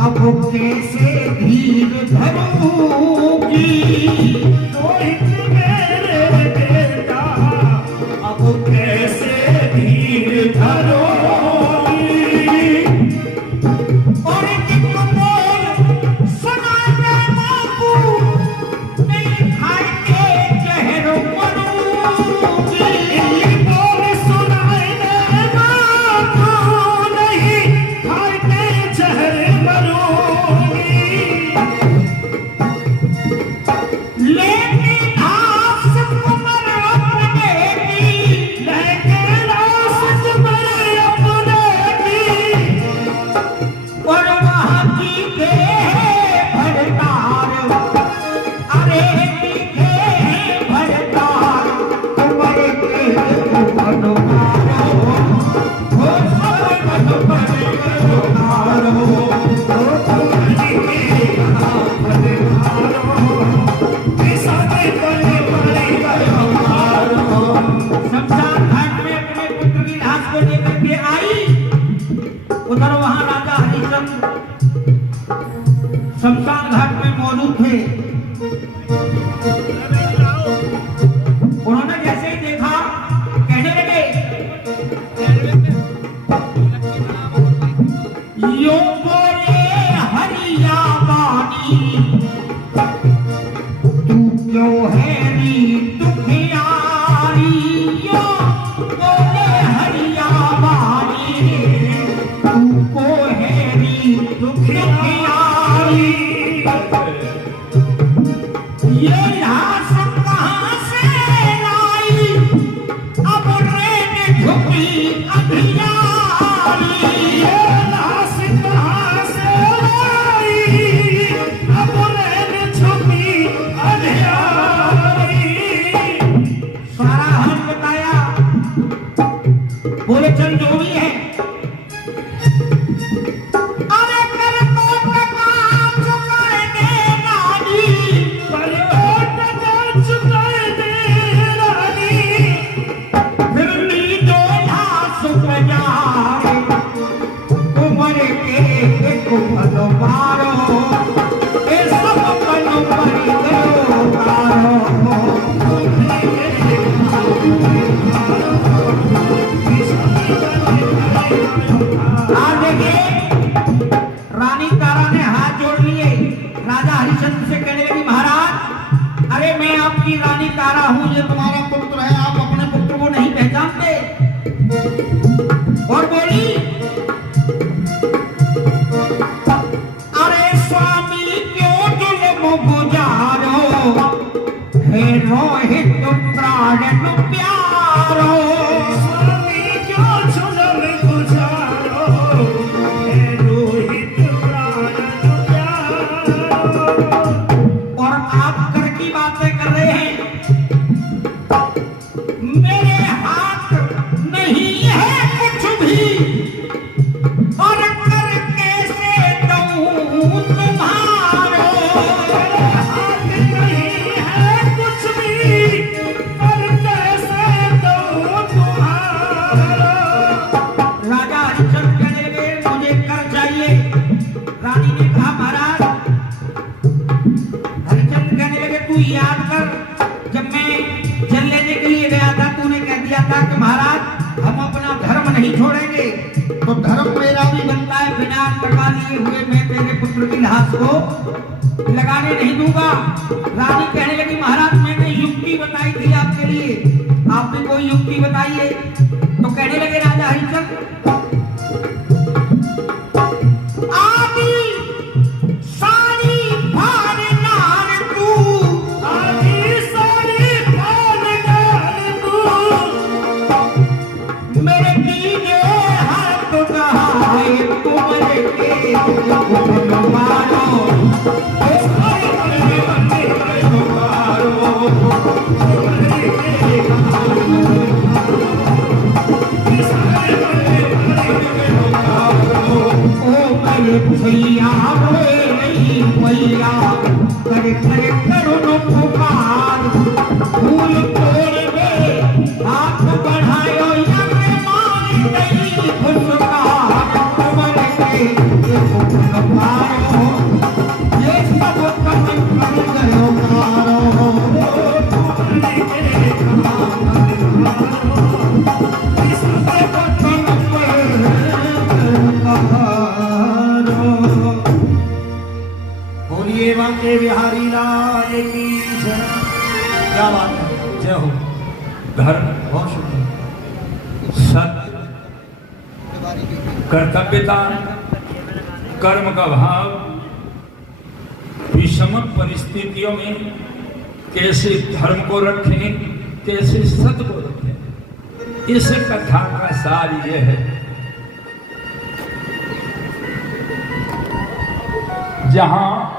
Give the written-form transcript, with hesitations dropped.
अब कैसे धीर धरूंगी रोहित मेरे बेटा, अब कैसे धीर धरूंगी। और एक बोल सुना दे बापू, नहीं खाए के जहर मरूंगी। बोल सुनाए दे बापू, नहीं खाए के जहर मरूंगी। लेकिन आस कुमर अपने की, लेकिन आस कुमर अपने की, और वहाँ की के भरतार, अरे के भरतार, कुमर के मन मारो, हो सब मन मारो, हो तुम्हारी के मन मारो, किसाने बड़े बड़े मारो। शमशान घाट में अपने पुत्र की लाश को लेकर के आई। उधर वहां राजा हरिश्चंद्र शमशान घाट में मौजूद थे। उन्होंने जैसे ही देखा कहने लगे, यो बोले हरिया बानी, तू क्यों है री दुखियारी, यो बोले हरिया बानी, तू को है री दुखियारी। ये लाश कहाँ से लाई, अब रेत झुकी अंधियारी। ये लाश कहाँ से लाई, अब रेत झुकी अंधियारी। सारा हाल बताया। बोले चल जो भी है, अरे कर कोट का चुकाए दे रानी, पर कोट का चुकाए दे रानी। फिर ली जो लाश बजाए, कुंवर के कुंभल मारो, ये सब मन पर गयो मारो। आगे रानी तारा ने हाथ जोड़ लिए। राजा हरिश्चंद्र से कहने लगी, महाराज अरे मैं आपकी रानी तारा हूं, ये तुम्हारा पुत्र है, आप अपने पुत्र को नहीं पहचानते। और बोली, अरे स्वामी क्यों जुल्म गुजारो, हे रोहित प्राण प्यारो। स्वामी क्यों जुल्म गुजारो, हे रोहित प्राण प्यारो। और आप कर की बातें कर रहे हैं, मेरे हाथ नहीं है कुछ भी, और कर कैसे दऊं तुम्हारो। हाथ नहीं है कुछ भी, पर कैसे दऊं तुम्हारा। राजा हरिश्चंद्र कहने लगे, मुझे कर चाहिए। रानी ने कहा, महाराज। हरिश्चंद्र कहने लगे, तू याद कर, जब मैं जल लेने के लिए गया था, तूने कह दिया था कि महाराज हम अपना धर्म नहीं छोड़ेंगे, तो धर्म मेरा भी बनता है, बिना टका लिए हुए मैं तेरे पुत्र की लाश को लगाने नहीं दूंगा। रानी कहने लगी, महाराज मैंने युक्ति बताई थी आपके लिए, आपने कोई युक्ति बताइए। तो कहने लगे राजा हरिश्चंद्र, आदि सारी भार नार तू, आदि सारी भार नार तू, मेरे कीजे हाथ गहाए, कुंवर के कुंभल मारो, सारे बड़े बड़े मारो। सारे बड़े बड़े मारो। ओ मेरे भैया रोए नहीं भैया, करे करे करुण पुकार, फूल तोड़ दे हाथ बढ़ायो, यम मारी नहीं फुसकार, कुंवर के कुंभल मारो। बोले बिहारी लाल की जय। क्या बात है, जय हो। धर्म, बहुत शुक्रिया। सत्य, कर्तव्यता, कर्म का भाव, विषम परिस्थितियों में कैसे धर्म को रखें, कैसे सत्य को रखें, इस कथा का सार ये है। जहां